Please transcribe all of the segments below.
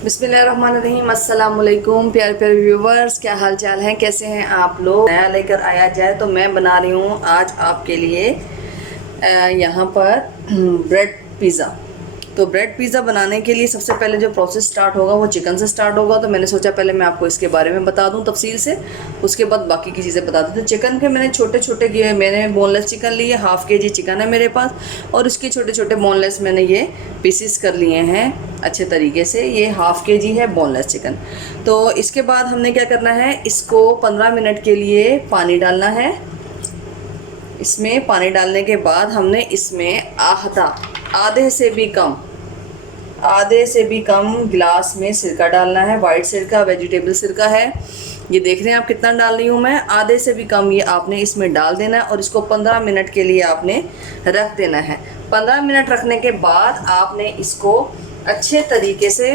बिस्मिल्लाहिर्रहमानिर्रहीम, अस्सलाम वालेकुम प्यारे प्यारे व्यूवर्स, क्या हाल चाल हैं, कैसे हैं आप लोग। नया लेकर आया जाए तो मैं बना रही हूँ आज आपके लिए यहाँ पर ब्रेड पिज़्ज़ा। तो ब्रेड पिज़्ज़ा बनाने के लिए सबसे पहले जो प्रोसेस स्टार्ट होगा वो चिकन से स्टार्ट होगा। तो मैंने सोचा पहले मैं आपको इसके बारे में बता दूं तफसील से, उसके बाद बाकी की चीज़ें बता दूं। तो चिकन के मैंने छोटे छोटे मैंने बोनलेस चिकन लिए, हाफ़ के जी चिकन है मेरे पास, और उसके छोटे छोटे बोनलेस मैंने ये पीसीस कर लिए हैं अच्छे तरीके से। ये हाफ़ के जी है बोनलेस चिकन। तो इसके बाद हमने क्या करना है, इसको 15 मिनट के लिए पानी डालना है। इसमें पानी डालने के बाद हमने इसमें आधे से भी कम गिलास में सिरका डालना है। वाइट सिरका, वेजिटेबल सिरका है। ये देख रहे हैं आप कितना डाल रही हूँ मैं। आधे से भी कम ये आपने इसमें डाल देना है और इसको 15 मिनट के लिए आपने रख देना है। 15 मिनट रखने के बाद आपने इसको अच्छे तरीके से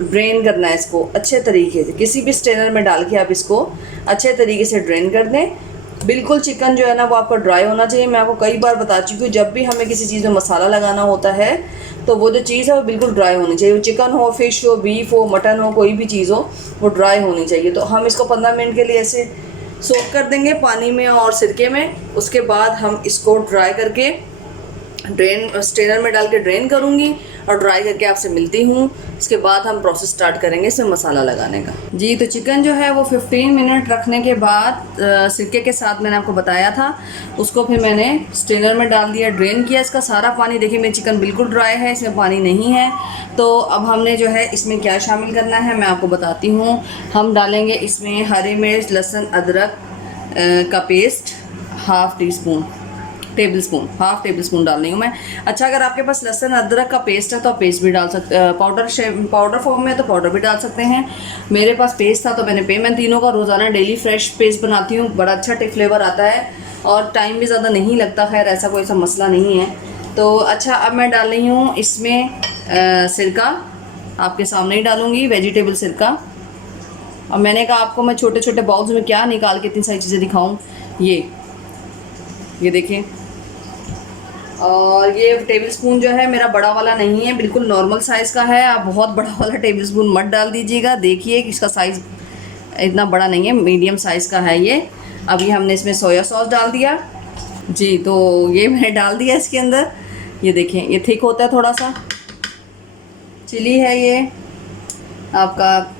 ड्रेन करना है। इसको अच्छे तरीके से किसी भी स्ट्रेनर में डाल के आप इसको अच्छे तरीके से ड्रेन कर दें। बिल्कुल चिकन जो है ना वो आपका ड्राई होना चाहिए। मैं आपको कई बार बता चुकी हूँ, जब भी हमें किसी चीज़ में मसाला लगाना होता है तो वो जो चीज़ है वो बिल्कुल ड्राई होनी चाहिए। वो चिकन हो, फिश हो, बीफ हो, मटन हो, कोई भी चीज़ हो, वो ड्राई होनी चाहिए। तो हम इसको 15 मिनट के लिए ऐसे सोक कर देंगे पानी में और सिरके में। उसके बाद हम इसको ड्राई करके स्ट्रेनर में डाल के ड्रेन करूँगी और ड्राई करके आपसे मिलती हूँ। इसके बाद हम प्रोसेस स्टार्ट करेंगे इसमें मसाला लगाने का। जी, तो चिकन जो है वो 15 मिनट रखने के बाद सिरके के साथ मैंने आपको बताया था, उसको फिर मैंने स्ट्रेनर में डाल दिया, ड्रेन किया इसका सारा पानी। देखिए मेरी चिकन बिल्कुल ड्राई है, इसमें पानी नहीं है। तो अब हमने जो है इसमें क्या शामिल करना है मैं आपको बताती हूँ। हम डालेंगे इसमें हरी मिर्च, लहसुन, अदरक का पेस्ट हाफ़ टेबल स्पून डाल रही हूँ मैं। अच्छा, अगर आपके पास लहसुन अदरक का पेस्ट है तो आप पेस्ट भी डाल सकते, पाउडर फॉर्म में तो पाउडर भी डाल सकते हैं। मेरे पास पेस्ट था तो मैं तीनों का रोज़ाना डेली फ्रेश पेस्ट बनाती हूँ। बड़ा अच्छा फ्लेवर आता है और टाइम भी ज़्यादा नहीं लगता। खैर ऐसा कोई सा मसला नहीं है। तो अच्छा, अब मैं डाल रही हूँ इसमें सिरका, आपके सामने ही डालूँगी वेजिटेबल सिरका। अब मैंने कहा आपको मैं छोटे छोटे बाउल्स में क्या निकाल के इतनी सारी चीज़ें दिखाऊँ। ये देखिए, और ये टेबल स्पून जो है मेरा बड़ा वाला नहीं है, बिल्कुल नॉर्मल साइज़ का है। आप बहुत बड़ा वाला टेबल स्पून मत डाल दीजिएगा। देखिए कि इसका साइज़ इतना बड़ा नहीं है, मीडियम साइज़ का है ये। अभी हमने इसमें सोया सॉस डाल दिया। जी, तो ये मैंने डाल दिया इसके अंदर। ये देखें, ये थिक होता है थोड़ा सा। चिली है ये आपका,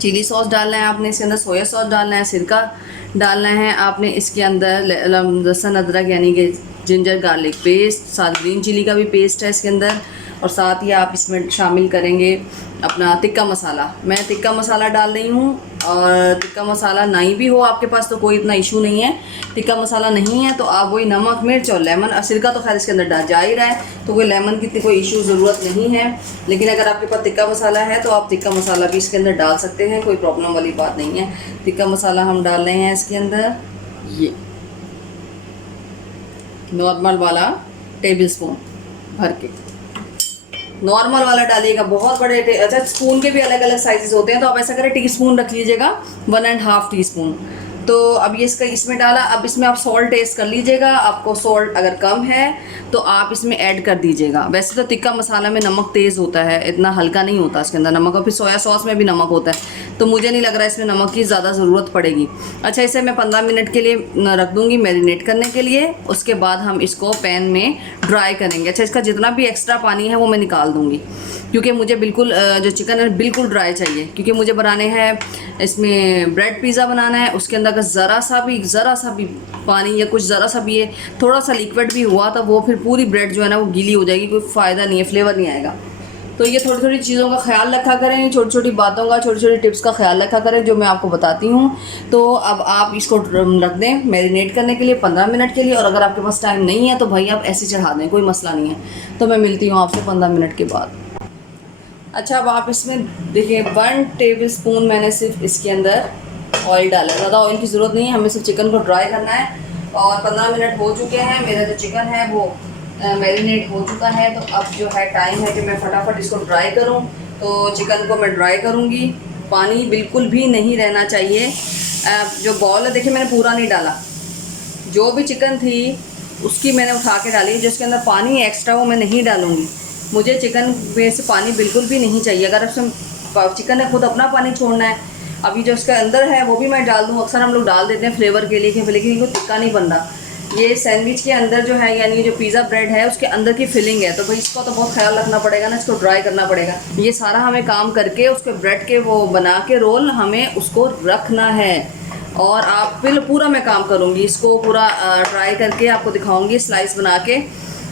चिली सॉस डालना है आपने इसके अंदर, सोया सॉस डालना है, सिरका डालना है आपने इसके अंदर, लहसुन अदरक यानी कि जिंजर गार्लिक पेस्ट, साथ ग्रीन चिली का भी पेस्ट है इसके अंदर, और साथ ही आप इसमें शामिल करेंगे अपना तिक्का मसाला। मैं तिक्का मसाला डाल रही हूँ, और तिक्का मसाला नहीं भी हो आपके पास तो कोई इतना इशू नहीं है। तिक्का मसाला नहीं है तो आप वही नमक, मिर्च और लेमन, और सिरका तो खैर इसके अंदर डाल जा ही रहा है तो कोई लेमन की कोई इशू ज़रूरत नहीं है। लेकिन अगर आपके पास तिक्का मसाला है तो आप तिक्का मसाला भी इसके अंदर डाल सकते हैं, कोई प्रॉब्लम वाली बात नहीं है। तिक्का मसाला हम डाल रहे हैं इसके अंदर, ये नॉर्मल वाला टेबल स्पून भर के, नॉर्मल वाला डालिएगा। बहुत बड़े अच्छा, स्पून के भी अलग अलग साइजेस होते हैं, तो आप ऐसा करें टी स्पून रख लीजिएगा, 1.5 टीस्पून। तो अब ये इसमें डाला। अब इसमें आप सॉल्ट टेस्ट कर लीजिएगा, आपको सॉल्ट अगर कम है तो आप इसमें ऐड कर दीजिएगा। वैसे तो तिक्का मसाला में नमक तेज़ होता है, इतना हल्का नहीं होता इसके अंदर नमक, और फिर सोया सॉस में भी नमक होता है, तो मुझे नहीं लग रहा इसमें नमक की ज़्यादा ज़रूरत पड़ेगी। अच्छा, इसे मैं 15 मिनट के लिए रख दूँगी मैरिनेट करने के लिए। उसके बाद हम इसको पैन में ड्राई करेंगे। अच्छा, इसका जितना भी एक्स्ट्रा पानी है वो मैं निकाल दूँगी, क्योंकि मुझे बिल्कुल जो चिकन है बिल्कुल ड्राई चाहिए, क्योंकि मुझे बनाने हैं इसमें ब्रेड पिज़्ज़ा बनाना है। उसके अंदर अगर ज़रा सा भी पानी या कुछ ज़रा सा भी ये थोड़ा सा लिक्विड भी हुआ तो वो फिर पूरी ब्रेड जो है ना वो गीली हो जाएगी, कोई फ़ायदा नहीं है, फ्लेवर नहीं आएगा। तो ये थोड़ी थोड़ी चीज़ों का ख्याल रखा करें, छोटी छोटी बातों का, छोटी छोटी टिप्स का ख्याल रखा करें जो मैं आपको बताती हूँ। तो अब आप इसको रख दें मैरिनेट करने के लिए 15 मिनट के लिए, और अगर आपके पास टाइम नहीं है तो भाई आप ऐसे चढ़ा दें, कोई मसला नहीं है। तो मैं मिलती हूँ आपसे 15 मिनट के बाद। अच्छा, अब आप इसमें देखिए 1 टेबल स्पून मैंने सिर्फ इसके अंदर ऑयल डाला है। ज़्यादा ऑयल की ज़रूरत नहीं है, हमें सिर्फ चिकन को ड्राई करना है। और 15 मिनट हो चुके हैं, मेरा जो चिकन है वो मैरिनेट हो चुका है। तो अब जो है टाइम है कि मैं फटाफट इसको ड्राई करूं। तो चिकन को मैं ड्राई करूंगी, पानी बिल्कुल भी नहीं रहना चाहिए। जो बॉल है देखिए मैंने पूरा नहीं डाला, जो भी चिकन थी उसकी मैंने उठा के डाली। जिसके अंदर पानी एक्स्ट्रा वो मैं नहीं डालूँगी, मुझे चिकन में से पानी बिल्कुल भी नहीं चाहिए। अगर उसमें चिकन ने खुद अपना पानी छोड़ना है। अभी जो इसके अंदर है वो भी मैं डाल दूँ, अक्सर हम लोग डाल देते हैं फ्लेवर के लिए कि लेकिन इनको टिक्का नहीं बन रहा। ये सैंडविच के अंदर जो है यानी जो पिज़्ज़ा ब्रेड है उसके अंदर की फिलिंग है, तो भाई इसको तो बहुत ख्याल रखना पड़ेगा ना, इसको ड्राई करना पड़ेगा। ये सारा हमें काम करके उसके ब्रेड के वो बना के रोल हमें उसको रखना है। और आप फिर पूरा मैं काम करूँगी, इसको पूरा ट्राई करके आपको दिखाऊँगी स्लाइस बना के।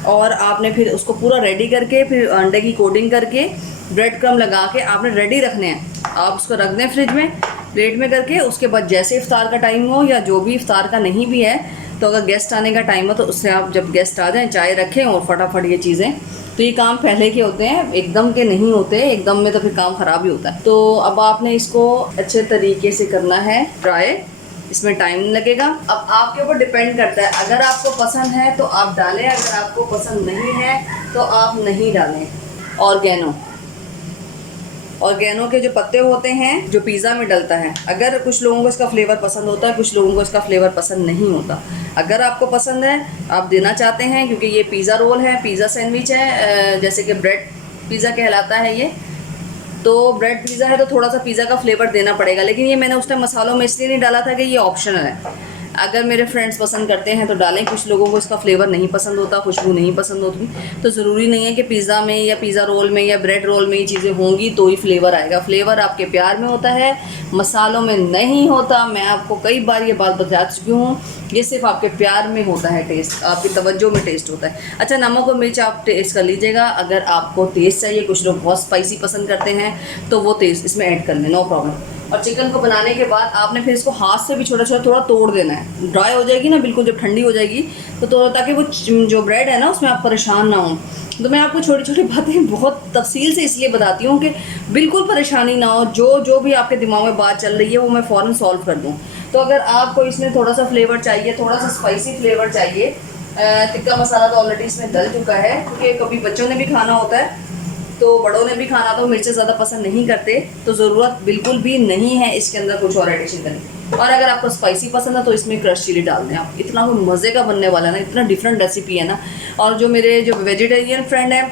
और आपने फिर उसको पूरा रेडी करके फिर अंडे की कोटिंग करके ब्रेड क्रम्ब लगा के आपने रेडी रखने हैं। आप उसको रख दें फ्रिज में प्लेट में करके। उसके बाद जैसे इफ्तार का टाइम हो या जो भी इफ्तार का नहीं भी है, तो अगर गेस्ट आने का टाइम हो तो उससे आप जब गेस्ट आ जाएं चाय रखें और फटाफट ये चीज़ें, तो ये काम पहले के होते हैं, एकदम के नहीं होते। एकदम में तो फिर काम ख़राब ही होता है। तो अब आपने इसको अच्छे तरीके से करना है ट्राई, इसमें टाइम लगेगा। अब आपके ऊपर डिपेंड करता है, अगर आपको पसंद है तो आप डालें, अगर आपको पसंद नहीं है तो आप नहीं डालें। ऑर्गेनो के जो पत्ते होते हैं जो पिज़्ज़ा में डलता है, अगर कुछ लोगों को इसका फ्लेवर पसंद होता है, कुछ लोगों को इसका फ्लेवर पसंद नहीं होता। अगर आपको पसंद है, आप देना चाहते हैं, क्योंकि ये पिज़्ज़ा रोल है, पिज़्ज़ा सैंडविच है, जैसे कि ब्रेड पिज़्ज़ा कहलाता है ये, तो ब्रेड पिज़्ज़ा है तो थोड़ा सा पिज़्ज़ा का फ्लेवर देना पड़ेगा। लेकिन ये मैंने उस टाइम मसालों में इसलिए नहीं डाला था कि ये ऑप्शनल है। अगर मेरे फ्रेंड्स पसंद करते हैं तो डालें, कुछ लोगों को इसका फ्लेवर नहीं पसंद होता, खुशबू नहीं पसंद होती, तो ज़रूरी नहीं है कि पिज़्ज़ा में या पिज़्ज़ा रोल में या ब्रेड रोल में ये चीज़ें होंगी तो ही फ्लेवर आएगा। फ्लेवर आपके प्यार में होता है, मसालों में नहीं होता। मैं आपको कई बार ये बात बता चुकी हूँ, ये सिर्फ आपके प्यार में होता है टेस्ट, आपकी तवज्जो में टेस्ट होता है। अच्छा, नमक और मिर्च आप टेस्ट कर लीजिएगा, अगर आपको तेज़ चाहिए, कुछ लोग बहुत स्पाइसी पसंद करते हैं तो वो तेज़ इसमें ऐड कर लें, नो प्रॉब्लम। और चिकन को बनाने के बाद आपने फिर इसको हाथ से भी छोटा छोटा थोड़ा तोड़ देना है। ड्राई हो जाएगी ना बिल्कुल, जब ठंडी हो जाएगी तो ताकि वो जो ब्रेड है ना उसमें आप परेशान ना हो। तो मैं आपको छोटी छोटी बातें बहुत तफसील से इसलिए बताती हूँ कि बिल्कुल परेशानी ना हो, जो भी आपके दिमाग में बात चल रही है वो मैं फ़ौरन सॉल्व कर दूँ। तो अगर आपको इसमें थोड़ा सा फ्लेवर चाहिए, थोड़ा सा स्पाइसी फ्लेवर चाहिए, टिक्का मसाला तो ऑलरेडी इसमें डल चुका है, क्योंकि कभी बच्चों ने भी खाना होता है तो बड़ों ने भी खाना, तो मिर्चें ज़्यादा पसंद नहीं करते, तो ज़रूरत बिल्कुल भी नहीं है इसके अंदर कुछ और एडिशन करने की। और अगर आपको स्पाइसी पसंद है तो इसमें क्रश चिली डाल दें आप, इतना कोई मज़े का बनने वाला है ना, इतना डिफरेंट रेसिपी है ना। और जो मेरे जो वेजिटेरियन फ्रेंड हैं,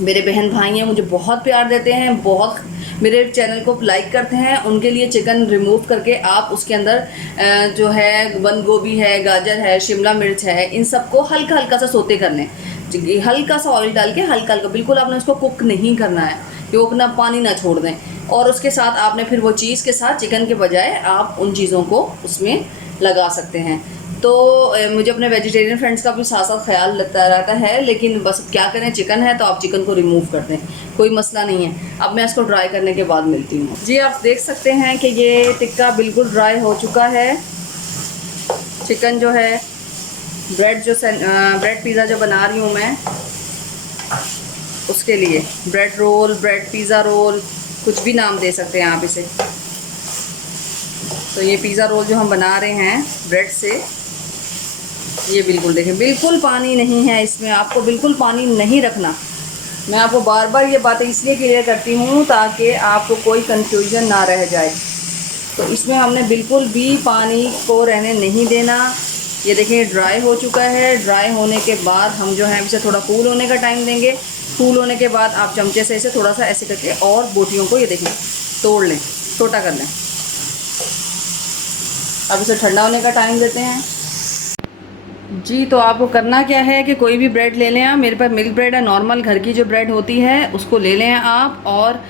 मेरे बहन भाई हैं, मुझे बहुत प्यार देते हैं, बहुत मेरे चैनल को लाइक करते हैं, उनके लिए चिकन रिमूव करके आप उसके अंदर जो है बंद गोभी है, गाजर है, शिमला मिर्च है, इन सबको हल्का हल्का सा सोते कर लें, हल्का सा ऑयल डाल के हल्का हल्का, बिल्कुल आपने उसको कुक नहीं करना है कि वो अपना पानी ना छोड़ दें। और उसके साथ आपने फिर वो चीज़ के साथ चिकन के बजाय आप उन चीज़ों को उसमें लगा सकते हैं। तो मुझे अपने वेजिटेरियन फ्रेंड्स का भी साथ साथ ख्याल रहता है, लेकिन बस क्या करें, चिकन है तो आप चिकन को रिमूव कर दें, कोई मसला नहीं है। अब मैं इसको ड्राई करने के बाद मिलती हूँ। जी, आप देख सकते हैं कि ये टिक्का बिल्कुल ड्राई हो चुका है। चिकन जो है, ब्रेड पिज़्ज़ा जो बना रही हूँ मैं, उसके लिए bread roll, bread pizza roll, कुछ भी नाम दे सकते हैं आप इसे। तो ये पिज़्ज़ा रोल जो हम बना रहे हैं ब्रेड से, ये बिल्कुल देखें, बिल्कुल पानी नहीं है इसमें, आपको बिल्कुल पानी नहीं रखना। मैं आपको बार बार ये बातें इसलिए क्लियर करती हूँ ताकि आपको कोई कंफ्यूजन ना रह जाए। तो इसमें हमने बिल्कुल भी पानी को रहने नहीं देना। ये देखें ड्राई हो चुका है। ड्राई होने के बाद हम जो है इसे थोड़ा कूल होने का टाइम देंगे। कूल होने के बाद आप चमचे से इसे थोड़ा सा ऐसे करके और बोटियों को ये देखें तोड़ लें, छोटा कर लें। अब इसे ठंडा होने का टाइम देते हैं। जी, तो आपको करना क्या है कि कोई भी ब्रेड ले लें आप, मेरे पास मिल्क ब्रेड है, नॉर्मल घर की जो ब्रेड होती है उसको ले लें आप, और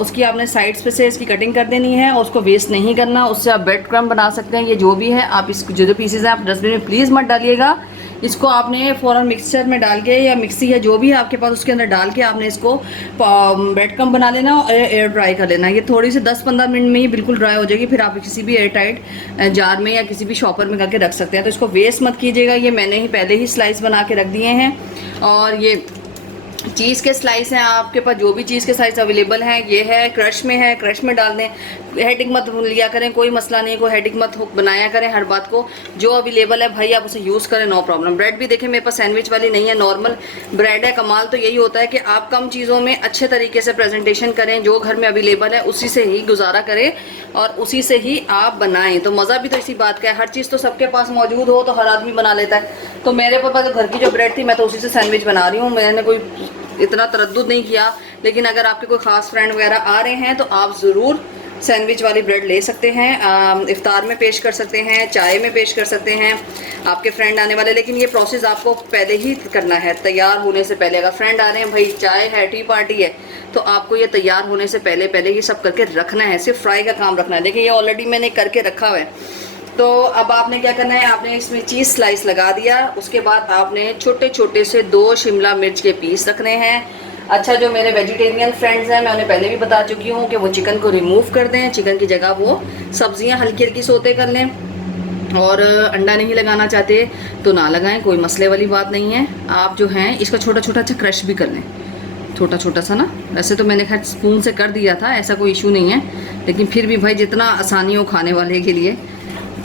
उसकी आपने साइड्स पे से इसकी कटिंग कर देनी है और उसको वेस्ट नहीं करना। उससे आप ब्रेड क्रम्ब बना सकते हैं। ये जो भी है आप इस जो पीसेज हैं आप डस्टबिन में प्लीज़ मत डालिएगा। इसको आपने फ़ौरन मिक्सचर में डाल के या मिक्सी या जो भी है आपके पास उसके अंदर डाल के आपने इसको ब्रेड क्रम्ब बना लेना और एयर ड्राई कर लेना। ये थोड़ी सी 10-15 मिनट में ही बिल्कुल ड्राई हो जाएगी। फिर आप किसी भी एयर टाइट जार में या किसी भी शॉपर में करके रख सकते हैं। तो इसको वेस्ट मत कीजिएगा। ये मैंने ही पहले ही स्लाइस बना के रख दिए हैं। और ये चीज़ के स्लाइस हैं, आपके पास जो भी चीज़ के स्लाइस अवेलेबल हैं, ये है क्रश में है, क्रश में डाल दें। हेडिंग मत लिया करें, कोई मसला नहीं, कोई हेडिंग मत बनाया करें हर बात को। जो अवेलेबल है भाई आप उसे यूज़ करें, नो प्रॉब्लम। ब्रेड भी देखें मेरे पास सैंडविच वाली नहीं है, नॉर्मल ब्रेड है। कमाल तो यही होता है कि आप कम चीज़ों में अच्छे तरीके से प्रेजेंटेशन करें, जो घर में अवेलेबल है उसी से ही गुजारा करें और उसी से ही आप बनाएं। तो मज़ा भी तो इसी बात का है, हर चीज़ तो सबके पास मौजूद हो तो हर आदमी बना लेता है। तो मेरे पास घर की जो ब्रेड थी मैं तो उसी से सैंडविच बना रही हूँ। मैंने कोई इतना तरद्दुद नहीं किया। लेकिन अगर आपके कोई ख़ास फ्रेंड वगैरह आ रहे हैं तो आप ज़रूर सैंडविच वाली ब्रेड ले सकते हैं। इफ्तार में पेश कर सकते हैं, चाय में पेश कर सकते हैं आपके फ्रेंड आने वाले। लेकिन ये प्रोसेस आपको पहले ही करना है, तैयार होने से पहले। अगर फ्रेंड आ रहे हैं, भाई चाय है, टी पार्टी है, तो आपको ये तैयार होने से पहले पहले ये सब करके रखना है। सिर्फ फ्राई का काम रखना है। देखिए ये ऑलरेडी मैंने करके रखा हुआ है। तो अब आपने क्या करना है, आपने इसमें चीज़ स्लाइस लगा दिया। उसके बाद आपने छोटे छोटे से 2 शिमला मिर्च के पीस रखने हैं। अच्छा, जो मेरे वेजिटेरियन फ्रेंड्स हैं, मैं उन्हें पहले भी बता चुकी हूँ कि वो चिकन को रिमूव कर दें। चिकन की जगह वो सब्जियाँ हल्की हल्की सोते कर लें। और अंडा नहीं लगाना चाहते तो ना लगाएं, कोई मसले वाली बात नहीं है। आप जो हैं इसका छोटा छोटा अच्छा क्रश भी कर लें, छोटा छोटा सा ना। वैसे तो मैंने खैर स्पून से कर दिया था, ऐसा कोई इशू नहीं है, लेकिन फिर भी भाई जितना आसानी हो खाने वाले के लिए।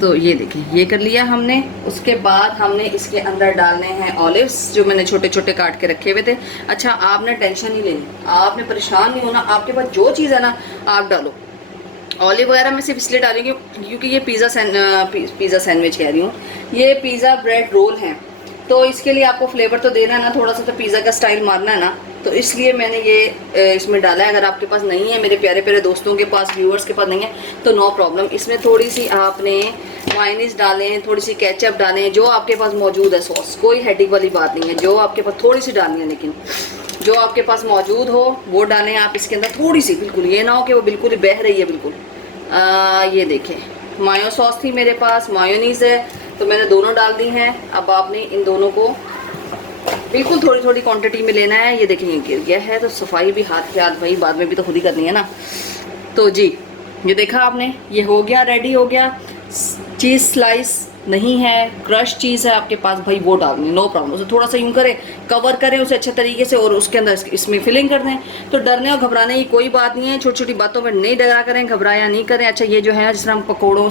तो ये देखिए ये कर लिया हमने। उसके बाद हमने इसके अंदर डालने हैं ऑलिव्स, जो मैंने छोटे छोटे काट के रखे हुए थे। अच्छा, आपने टेंशन नहीं लेनी, आपने परेशान नहीं होना, आपके पास जो चीज़ है ना आप डालो। ऑलिव वगैरह मैं सिर्फ इसलिए डालूंगी क्योंकि ये पिज़्ज़ा सैंडविच कह रही हूँ, ये पिज़्ज़ा ब्रेड रोल हैं, तो इसके लिए आपको फ्लेवर तो देना है ना, थोड़ा सा तो पिज़्ज़ा का स्टाइल मारना है ना, तो इसलिए मैंने ये इसमें डाला है। अगर आपके पास नहीं है, मेरे प्यारे प्यारे दोस्तों के पास, व्यूअर्स के पास नहीं है, तो नो प्रॉब्लम। इसमें थोड़ी सी आपने मायोनीज डालें, थोड़ी सी केचप डालें, जो आपके पास मौजूद है सॉस, कोई हेडिक वाली बात नहीं है। जो आपके पास थोड़ी सी डालनी है, लेकिन जो आपके पास मौजूद हो वो डालें आप इसके अंदर थोड़ी सी, बिल्कुल ये ना हो कि वो बिल्कुल ही बह रही है बिल्कुल। ये देखें, मायो सॉस थी मेरे पास, मायोनीज है, तो मैंने दोनों डाल दी हैं। अब आपने इन दोनों को बिल्कुल थोड़ी थोड़ी क्वांटिटी में लेना है। ये देखें ये गिर गया है, तो सफाई भी हाथ के हाथ भाई बाद में भी तो खुद ही करनी है ना। तो जी ये देखा आपने, ये हो गया, रेडी हो गया। चीज़ स्लाइस नहीं है, क्रश चीज़ है आपके पास, भाई वो डालनी, नो प्रॉब्लम। उसे थोड़ा सा यूँ करें, कवर करें उसे अच्छे तरीके से, और उसके अंदर इसमें फिलिंग कर दें। तो डरने और घबराने की कोई बात नहीं है, छोटी छोटी बातों में नहीं डरा करें, घबराया नहीं करें। अच्छा, ये जो है जिस तरह हम पकौड़ों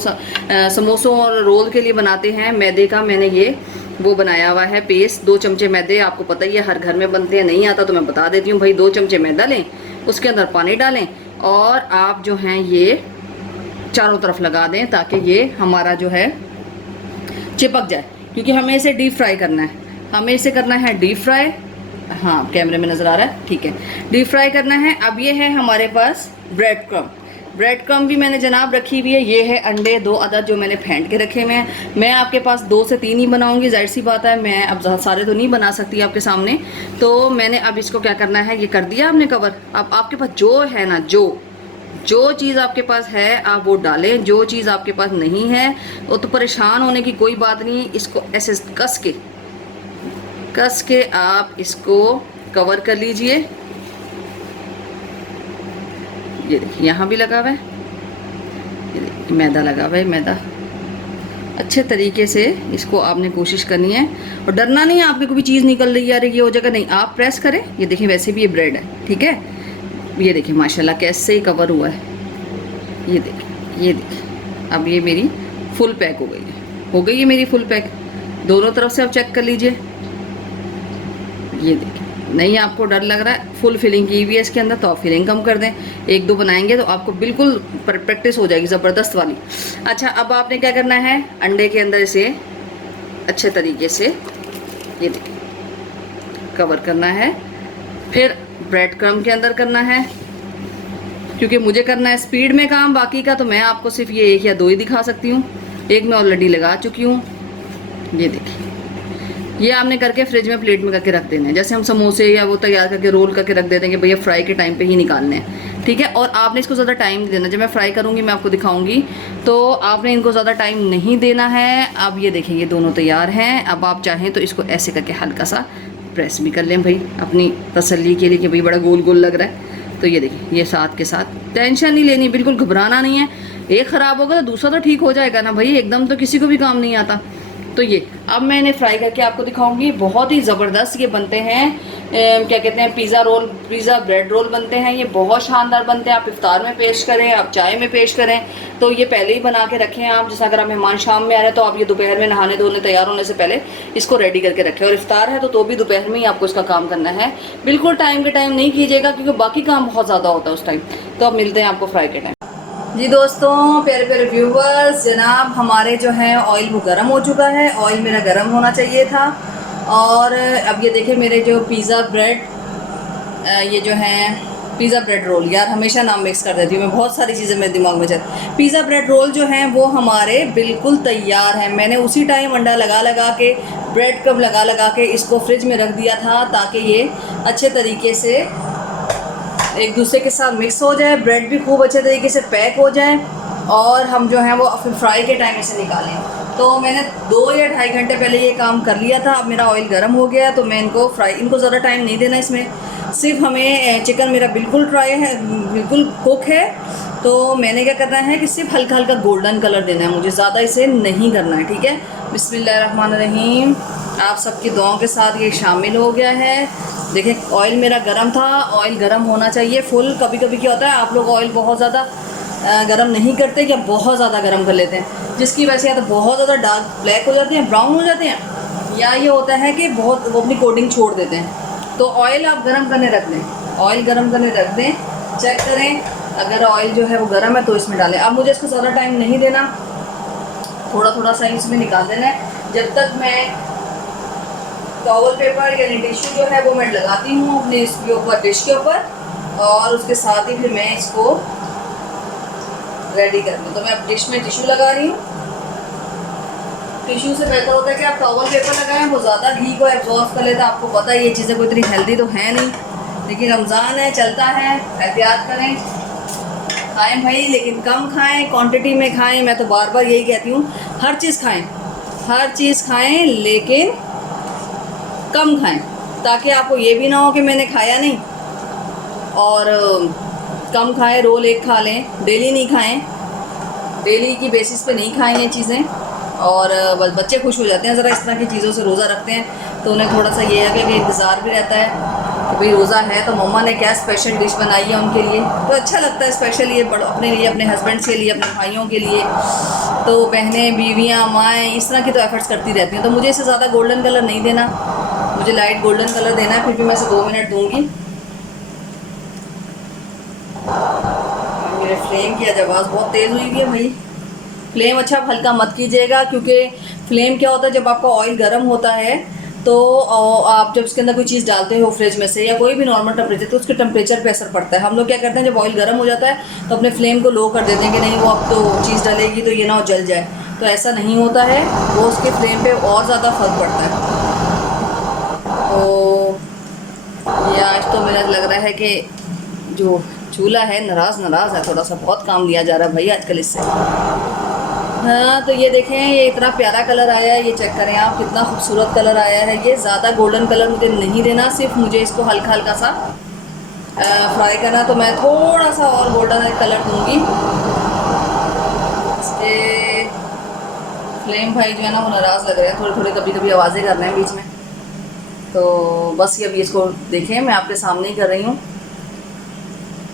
समोसों और रोल के लिए बनाते हैं मैदे का, मैंने ये वो बनाया हुआ है पेस्ट। 2 चमचे मैदे, आपको पता ही है हर घर में बनते हैं, नहीं आता तो मैं बता देती हूँ भाई। 2 चमचे मैदा लें, उसके अंदर पानी डालें, और आप जो हैं ये चारों तरफ लगा दें ताकि ये हमारा जो है चिपक जाए, क्योंकि हमें इसे डीप फ्राई करना है। हमें इसे करना है डीप फ्राई। हाँ, कैमरे में नज़र आ रहा है, ठीक है, डीप फ्राई करना है। अब ये है हमारे पास ब्रेड क्रम्ब। ब्रेड क्रम्ब भी मैंने जनाब रखी हुई है। ये है अंडे 2 अदद जो मैंने फेंट के रखे हुए हैं। मैं आपके पास 2 से 3 ही बनाऊंगी, जाहिर सी बात है, मैं अब सारे तो नहीं बना सकती आपके सामने। तो मैंने अब इसको क्या करना है, ये कर दिया आपने कवर। अब आपके पास जो है ना, जो चीज़ आपके पास है आप वो डालें, जो चीज़ आपके पास नहीं है वो तो परेशान होने की कोई बात नहीं। इसको ऐसे कस के आप इसको कवर कर लीजिए। ये देखिए यहाँ भी लगा हुआ है, ये देखिए मैदा लगा हुआ है, मैदा अच्छे तरीके से इसको आपने कोशिश करनी है। और डरना नहीं है आपकी कोई भी चीज़ निकल रही है, अरे ये हो जाएगा, नहीं, आप प्रेस करें। ये देखिए वैसे भी ये ब्रेड है, ठीक है। ये देखिए माशाल्लाह कैसे ही कवर हुआ है। ये देखिए अब ये मेरी फुल पैक हो गई है मेरी फुल पैक। दोनों तरफ से आप चेक कर लीजिए। ये देखिए, नहीं आपको डर लग रहा है, फुल फिलिंग की हुई है इसके अंदर, तो आप फिलिंग कम कर दें। 1-2 बनाएंगे तो आपको बिल्कुल प्रैक्टिस हो जाएगी ज़बरदस्त वाली। अच्छा, अब आपने क्या करना है, अंडे के अंदर इसे अच्छे तरीके से ये देखिए कवर करना है। फिर ब्रेड क्रम्ब के अंदर करना है, क्योंकि मुझे करना है स्पीड में काम, बाकी का तो मैं आपको सिर्फ ये 1 या 2 ही दिखा सकती हूँ। एक मैं ऑलरेडी लगा चुकी हूँ। ये देखिए, ये आपने करके फ्रिज में प्लेट में करके रख देना है, जैसे हम समोसे या वो तैयार करके रोल करके रख देते हैं कि भैया फ्राई के टाइम पे ही निकालने हैं, ठीक है। और आपने इसको ज़्यादा टाइम नहीं देना। जब मैं फ्राई करूँगी मैं आपको दिखाऊंगी, तो आपने इनको ज़्यादा टाइम नहीं देना है। अब ये देखें ये दोनों तैयार हैं। अब आप चाहें तो इसको ऐसे करके हल्का सा प्रेस भी कर लें भाई, अपनी तसल्ली के लिए कि भाई बड़ा गोल गोल लग रहा है। तो ये देखिए, ये साथ के साथ टेंशन नहीं लेनी, बिल्कुल घबराना नहीं है। एक ख़राब होगा तो दूसरा तो ठीक हो जाएगा ना भाई, एकदम तो किसी को भी काम नहीं आता। तो ये अब मैं इन्हें फ्राई करके आपको दिखाऊंगी। बहुत ही ज़बरदस्त ये बनते हैं, क्या कहते हैं, पिज़्ज़ा ब्रेड रोल बनते हैं। ये बहुत शानदार बनते हैं। आप इफ्तार में पेश करें, आप चाय में पेश करें, तो ये पहले ही बना के रखें आप। जैसे अगर आप मेहमान शाम में आ रहे हैं तो आप ये दोपहर में नहाने धोने तैयार होने से पहले इसको रेडी करके रखें। और इफ्तार है तो भी दोपहर में ही आपको इसका काम करना है। बिल्कुल टाइम के टाइम नहीं कीजिएगा, क्योंकि बाकी काम बहुत ज़्यादा होता है उस टाइम। तो अब मिलते हैं आपको फ्राई के टाइम। जी दोस्तों, प्यारे प्यारे व्यूवर्स, जनाब हमारे जो है ऑयल वो गर्म हो चुका है। ऑयल मेरा गर्म होना चाहिए था। और अब ये देखिए मेरे जो पिज़्ज़ा ब्रेड ये जो है पिज़्ज़ा ब्रेड रोल, यार हमेशा नाम मिक्स कर देती हूँ मैं, बहुत सारी चीज़ें मेरे दिमाग में चलती। पिज़्ज़ा ब्रेड रोल जो हैं वो हमारे बिल्कुल तैयार हैं। मैंने उसी टाइम अंडा लगा लगा के, ब्रेड क्रम्ब लगा लगा के इसको फ्रिज में रख दिया था ताकि ये अच्छे तरीके से एक दूसरे के साथ मिक्स हो जाए, ब्रेड भी खूब अच्छे तरीके से पैक हो जाए और हम जो है वो फिर फ्राई के टाइम इसे निकालें। तो मैंने 2 या 2.5 घंटे पहले ये काम कर लिया था। अब मेरा ऑयल गर्म हो गया तो मैं इनको ज़्यादा टाइम नहीं देना इसमें, सिर्फ हमें चिकन मेरा बिल्कुल ड्राई है, बिल्कुल कुक है। तो मैंने क्या करना है कि सिर्फ हल्का हल्का गोल्डन कलर देना है मुझे, ज़्यादा इसे नहीं करना है, ठीक है। बिस्मिल्लाहिर्रहमानिर्रहीम। आप सबकी दुआओं के साथ ये शामिल हो गया है। देखें ऑयल मेरा गरम था, ऑयल गरम होना चाहिए फुल। कभी कभी क्या होता है आप लोग ऑयल बहुत ज़्यादा गरम नहीं करते या बहुत ज़्यादा गरम कर लेते हैं, जिसकी वजह से या तो बहुत ज़्यादा डार्क ब्लैक हो जाते हैं, ब्राउन हो जाते हैं, या ये होता है कि बहुत वो अपनी कोटिंग छोड़ देते हैं। तो ऑयल आप गरम करने रख दें, ऑयल गरम करने रख दें, चेक करें अगर ऑयल जो है वो गरम है तो इसमें डालें। अब मुझे इसको ज़्यादा टाइम नहीं देना, थोड़ा थोड़ा सा इसमें निकाल देना है। जब तक मैं टॉवल पेपर यानी टिश्यू जो है वो मैं लगाती हूँ अपने इसके ऊपर, डिश के ऊपर, और उसके साथ ही फिर मैं इसको रेडी कर लूँ। तो मैं अब डिश में टिश्यू लगा रही हूँ। टिश्यू से बेहतर होता है कि आप टॉवल पेपर लगाएं, वो ज़्यादा घी को एब्जॉर्ब कर लेता है। आपको पता है ये चीज़ें कोई इतनी हेल्दी तो है नहीं, लेकिन रमज़ान है, चलता है, एहतियात करें, खाएं भाई, लेकिन कम खाएं, क्वांटिटी में खाएं। मैं तो बार बार यही कहती हूँ, हर चीज़ खाएं, हर चीज़ खाएं, लेकिन कम खाएं, ताकि आपको ये भी ना हो कि मैंने खाया नहीं और कम खाएं, रोल एक खा लें। डेली नहीं खाएं, डेली की बेसिस पे नहीं खाएं ये चीज़ें। और बच्चे खुश हो जाते हैं ज़रा इस तरह की चीज़ों से, रोज़ा रखते हैं तो उन्हें थोड़ा सा ये है कि इंतज़ार भी रहता है कि भाई रोज़ा है तो मम्मा ने क्या स्पेशल डिश बनाई है उनके लिए। तो अच्छा लगता है स्पेशल ये अपने लिए, अपने हस्बैंड के लिए, अपने भाइयों के लिए। तो बहनें, बीवियाँ, माएँ इस तरह की तो एफर्ट्स करती रहती हैं। तो मुझे इससे ज़्यादा गोल्डन कलर नहीं देना, मुझे लाइट गोल्डन कलर देना है। फिर भी मैं इसे 2 मिनट दूँगी। मेरे फ्लेम की आवाज़ बहुत तेज़ हुई है भाई। फ्लेम अच्छा हल्का मत कीजिएगा, क्योंकि फ्लेम क्या होता है जब आपका ऑयल गर्म होता है तो आप जब उसके अंदर कोई चीज़ डालते हो फ्रिज में से या कोई भी नॉर्मल टेम्परेचर, तो उसके टेम्परेचर पे असर पड़ता है। हम लोग क्या करते हैं जब ऑयल गर्म हो जाता है तो अपने फ्लेम को लो कर देते हैं कि नहीं वो अब तो चीज़ डलेगी तो ये ना हो जल जाए। तो ऐसा नहीं होता है, वो उसके फ्लेम पे और ज़्यादा फ़र्क पड़ता है। तो ये आज तो मेरा लग रहा है कि जो चूल्हा है नाराज़ है, थोड़ा सा बहुत काम लिया जा रहा है भाई आजकल इससे। हाँ तो ये देखें, ये इतना प्यारा कलर आया है, ये चेक करें आप कितना खूबसूरत कलर आया है। ये ज़्यादा गोल्डन कलर मुझे नहीं देना, सिर्फ मुझे इसको हल्का हल्का सा फ्राई करना। तो मैं थोड़ा सा और गोल्डन कलर दूंगी। इसके फ्लेम भाई जो है ना वो नाराज़ लग रहे हैं, थोड़ी थोड़ी कभी कभी आवाज़ें कर रहे हैं बीच में। तो बस ये अभी इसको देखें, मैं आपके सामने ही कर रही हूँ।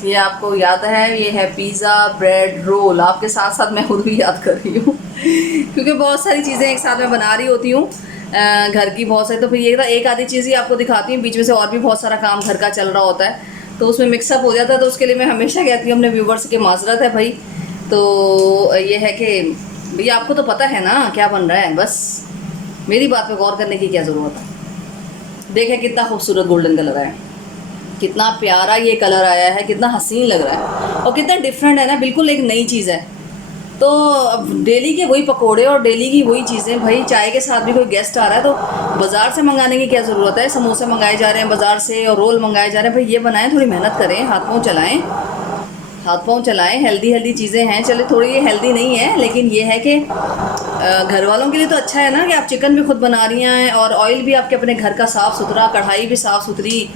ये आपको याद है, ये है पिज़्ज़ा ब्रेड रोल। आपके साथ साथ मैं खुद भी याद कर रही हूँ क्योंकि बहुत सारी चीज़ें एक साथ मैं बना रही होती हूँ घर की, बहुत सारी। तो फिर ये एक आधी चीज़ ही आपको दिखाती हूँ, बीच में से और भी बहुत सारा काम घर का चल रहा होता है तो उसमें मिक्सअप हो जाता है। तो उसके लिए मैं हमेशा कहती हूँ अपने व्यूवर्स की माजरत है भाई। तो ये है कि भैया आपको तो पता है ना क्या बन रहा है, बस मेरी बात पर गौर करने की क्या ज़रूरत है। देखें कितना खूबसूरत गोल्डन कलर है, कितना प्यारा ये कलर आया है, कितना हसीन लग रहा है और कितना डिफरेंट है ना, बिल्कुल एक नई चीज़ है। तो अब डेली के वही पकोड़े और डेली की वही चीज़ें, भाई चाय के साथ भी कोई गेस्ट आ रहा है तो बाज़ार से मंगाने की क्या ज़रूरत है। समोसे मंगाए जा रहे हैं बाज़ार से और रोल मंगाए जा रहे हैं, भाई ये बनाएं, थोड़ी मेहनत करें, हाथ पाँव चलाएं, हाथ पाँव चलाएं। हेल्दी चीज़ें हैं, चले थोड़ी ये हेल्दी नहीं है, लेकिन ये है कि घर वालों के लिए तो अच्छा है ना कि आप चिकन भी खुद बना रही हैं और ऑयल भी आपके अपने घर का साफ़ सुथरा, कढ़ाई भी साफ़ सुथरी,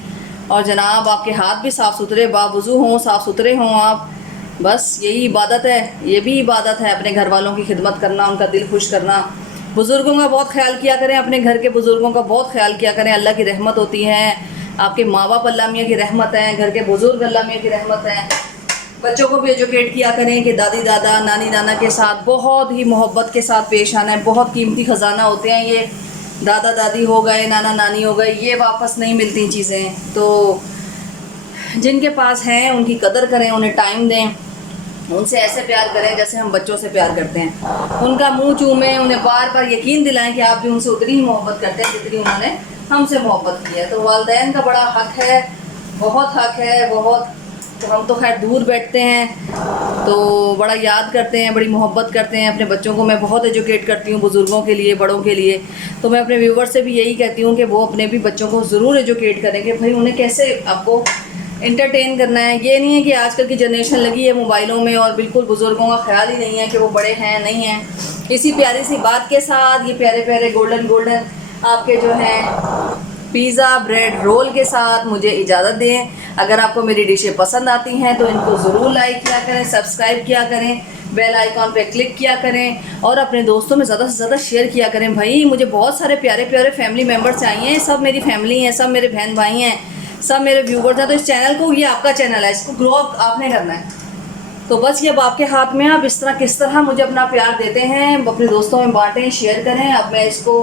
और जनाब आपके हाथ भी साफ़ सुथरे, बावुज़ू हों, साफ़ सुथरे हों आप। बस यही इबादत है, ये भी इबादत है अपने घर वालों की खिदमत करना, उनका दिल खुश करना। बुज़ुर्गों का बहुत ख्याल किया करें, अपने घर के बुज़ुर्गों का बहुत ख्याल किया करें। अल्लाह की रहमत होती है, आपके माँ बाप अल्लाह मियाँ की रहमत है, घर के बुज़ुर्ग अल्लाह मियाँ की रहमत है। बच्चों को भी एजुकेट किया करें कि दादी दादा, नानी नाना के साथ बहुत ही मोहब्बत के साथ पेश आना है। बहुत कीमती ख़जाना होते हैं ये, दादा दादी हो गए, नाना नानी हो गए, ये वापस नहीं मिलती चीज़ें। तो जिनके पास हैं उनकी कदर करें, उन्हें टाइम दें, उनसे ऐसे प्यार करें जैसे हम बच्चों से प्यार करते हैं। उनका मुंह चूमें, उन्हें बार बार यकीन दिलाएं कि आप भी उनसे उतनी ही मोहब्बत करते हैं जितनी उन्होंने हमसे मोहब्बत की है। तो वालिदैन का बड़ा हक है बहुत हक है, बहुत। तो हम तो खैर दूर बैठते हैं तो बड़ा याद करते हैं, बड़ी मोहब्बत करते हैं अपने बच्चों को। मैं बहुत एजुकेट करती हूँ बुज़ुर्गों के लिए, बड़ों के लिए। तो मैं अपने व्यूवर से भी यही कहती हूँ कि वो अपने भी बच्चों को ज़रूर एजुकेट करें कि भाई उन्हें कैसे आपको इंटरटेन करना है। ये नहीं है कि आजकल की जनरेशन लगी है मोबाइलों में और बिल्कुल बुज़ुर्गों का ख्याल ही नहीं है कि वो बड़े हैं नहीं हैं। इसी प्यारी सी बात के साथ ये प्यारे प्यारे गोल्डन गोल्डन आपके जो हैं पिज़्ज़ा ब्रेड रोल के साथ मुझे इजाज़त दें। अगर आपको मेरी डिशें पसंद आती हैं तो इनको ज़रूर लाइक किया करें, सब्सक्राइब किया करें, बेल आइकॉन पे क्लिक किया करें और अपने दोस्तों में ज़्यादा से ज़्यादा शेयर किया करें। भाई मुझे बहुत सारे प्यारे प्यारे फैमिली मेम्बर्स चाहिए, सब मेरी फैमिली हैं, सब मेरे बहन भाई हैं, सब मेरे व्यूवर्स हैं। तो इस चैनल को, ये आपका चैनल है, इसको ग्रो अप आपने करना है। तो बस ये अब आपके हाथ में है, आप इस तरह किस तरह मुझे अपना प्यार देते हैं, अपने दोस्तों में बांटें, शेयर करें। अब मैं इसको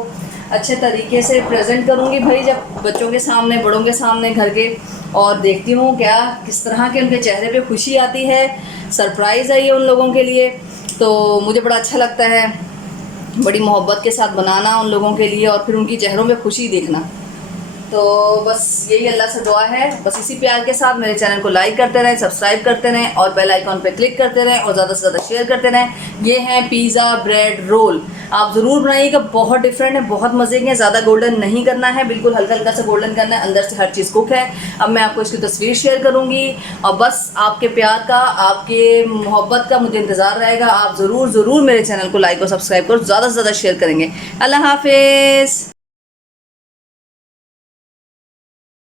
अच्छे तरीके से प्रेजेंट करूँगी भाई, जब बच्चों के सामने, बड़ों के सामने, घर के, और देखती हूँ क्या किस तरह के उनके चेहरे पे खुशी आती है। सरप्राइज़ है ये उन लोगों के लिए, तो मुझे बड़ा अच्छा लगता है बड़ी मोहब्बत के साथ बनाना उन लोगों के लिए और फिर उनकी चेहरों पे खुशी देखना। तो बस यही अल्लाह से दुआ है, बस इसी प्यार के साथ मेरे चैनल को लाइक करते रहें, सब्सक्राइब करते रहें और बेल आइकॉन पे क्लिक करते रहें और ज़्यादा से ज़्यादा शेयर करते रहें। ये हैं पिज़्ज़ा ब्रेड रोल, आप ज़रूर बनाइएगा, बहुत डिफरेंट है, बहुत मज़े के हैं। ज़्यादा गोल्डन नहीं करना है, बिल्कुल हल्का हल्का सा गोल्डन करना है, अंदर से हर चीज़ कुक है। अब मैं आपको इसकी तस्वीर शेयर करूँगी और बस आपके प्यार का, आपके मोहब्बत का मुझे इंतज़ार रहेगा। आप ज़रूर ज़रूर मेरे चैनल को लाइक और सब्सक्राइब करो, ज़्यादा से ज़्यादा शेयर करेंगे। अल्लाह हाफिज़।